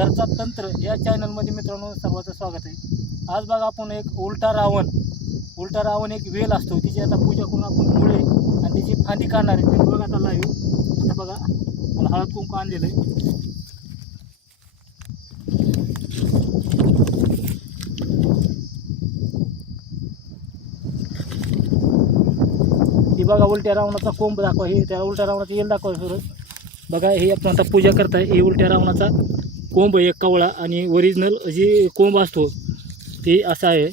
घरचा तंत्र या चॅनलमध्ये मित्रांनो सर्वांचं स्वागत आहे। आज बघा आपण एक उलटा रावण एक वेल असतो, तिची आता पूजा करून आपण मुळे आणि तिची फांदी काढणार आहे। ते बघा आता लाईव्ह, आता बघा मला हळद कुंकू आणलेलं आहे। ही बघा उलट्या रावणाचा कोंब दाखवा, हे त्या उलट्या रावणाची येल दाखवा सर। बघा हे आपण आता पूजा करताय, हे उलट्या रावणाचा कोंब एक कवळा आणि ओरिजिनल जी कोंब असतो ते असा आहे।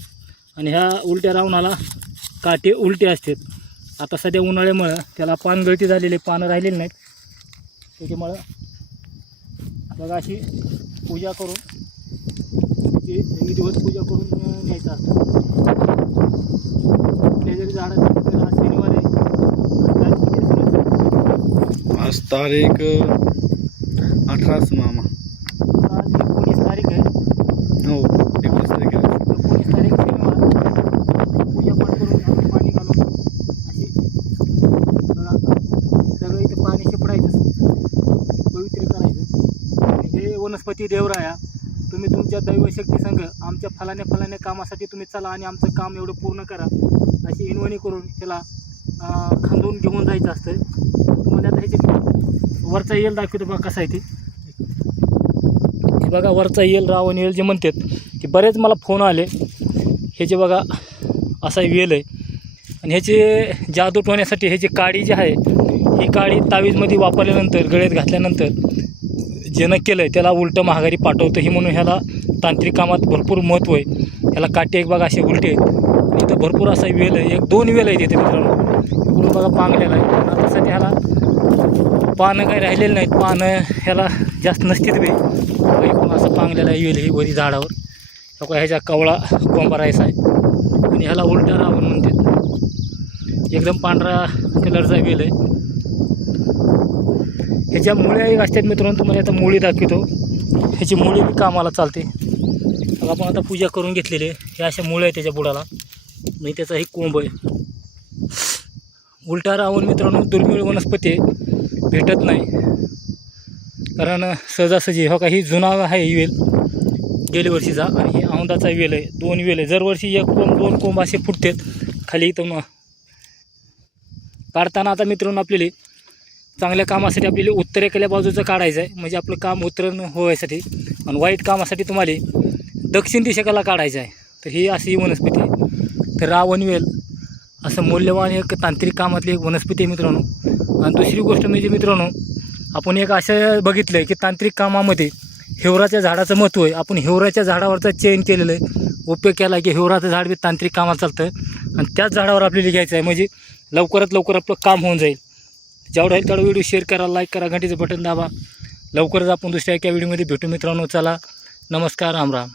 आणि ह्या उलट्या रावणाला काटे उलटे असतात। आता सध्या उन्हाळ्यामुळं त्याला पानगळती झालेली, पानं राहिलेली नाहीत, त्याच्यामुळं बघा अशी पूजा करून ते दिवस पूजा करून न्यायचं असतं। कुठल्या जरी झाडाचं आज शनिवार आहे, आज तारीख 18 मामा, आज 19 तारीख आहे। हो 19 तारीख आहे। 19 तारीख शनिवार, पूजा पाठ करून आपण पाणी घालून अशी सगळं इथे पाणी शिपडायचं, पवित्र करायचं। आणि हे वनस्पती देवराया, तुम्ही तुमच्या दैवशक्ती संघ आमच्या फलाने कामासाठी तुम्ही चला आणि आमचं काम एवढं पूर्ण करा, अशी इनवणी करून त्याला खांदून घेऊन जायचं असतं। तुम्हाला आता ह्याचे वरचा येल दाखवतो बघा कसा आहे ते। हे बघा वरचा येल, रावण येल जे म्हणतात ते बरेच मला फोन आले। ह्याचे बघा असा वेल आहे आणि ह्याचे जादू ठेवण्यासाठी ह्याची काडी जी आहे, ही काडी तावीजमध्ये वापरल्यानंतर, गळ्यात घातल्यानंतर ज्यानं केलं आहे त्याला उलटं महागारी पाठवतं, ही म्हणून ह्याला तांत्रिक कामात भरपूर महत्त्व आहे। ह्याला काटे एक बघा असे उलटे आहेत, इथं भरपूर असा वेल आहे, 1-2 वेल आहे तिथे मित्रांनो। इकडून बघा पांगलेला आहे, पण आता सध्या ह्याला पानं काही राहिलेलं नाहीत, पानं ह्याला जास्त नसतील बी। इकडून असं पांगलेला आहे वेल, ही वरी झाडावर बघा, ह्याच्या कवळा कोंबा राहायचा आहे आणि ह्याला उलटा रावण म्हणतात। एकदम पांढरा कलरचा वेल आहे। ह्याच्या मुळ्या एक असतात मित्रांनो, तुम्हाला आता मुळी दाखवतो। ह्याची मुळी बी कामाला चालते। मग आपण आता पूजा करून घेतलेली आहे, हे अशा मुळ्या आहे त्याच्या बुडाला, म्हणजे त्याचा ही कोंब आहे। उलटा रावण मित्रांनो दुर्मिळ वनस्पती आहे, भेटत नाही, कारण सहजासहजी हो का, ही जुना आहे वेल गेल्या वर्षीचा, आणि ही औंदाचा वेल आहे, 2 वेल आहे। दरवर्षी 1 कोंब 2 कोंब असे फुटतात खाली इथं काढताना। आता मित्रांनो आपल्याला चांगल्या कामासाठी आपल्याला उत्तरेकडल्या बाजूचं काढायचं आहे, म्हणजे आपलं काम उतरण व्हायसाठी, आणि वाईट कामासाठी तुम्हाला दक्षिण दिशेला काढायचं आहे। तर ही अशी वनस्पती आहे। तर रावण वेल असं मौल्यवान एक तांत्रिक कामातली एक वनस्पती आहे मित्रांनो। आणि दुसरी गोष्ट म्हणजे मित्रांनो, आपण एक असं बघितलं आहे की तांत्रिक कामामध्ये हिवराच्या झाडाचं महत्त्व आहे। आपण हिवराच्या झाडावरचा चयन केलेलं आहे, उपयोग केला आहे की हिवराचं झाड बी तांत्रिक कामाला चालतं, आणि त्याच झाडावर आपल्याला घ्यायचं आहे, म्हणजे लवकरात लवकर आपलं काम होऊन जाईल। जेवढा होईल तेवढा व्हिडिओ शेअर करा, लाईक करा, घंटीचं बटन दाबा। लवकरच आपण दुसऱ्या एका व्हिडिओमध्ये भेटू मित्रांनो। चला, नमस्कार, राम राम।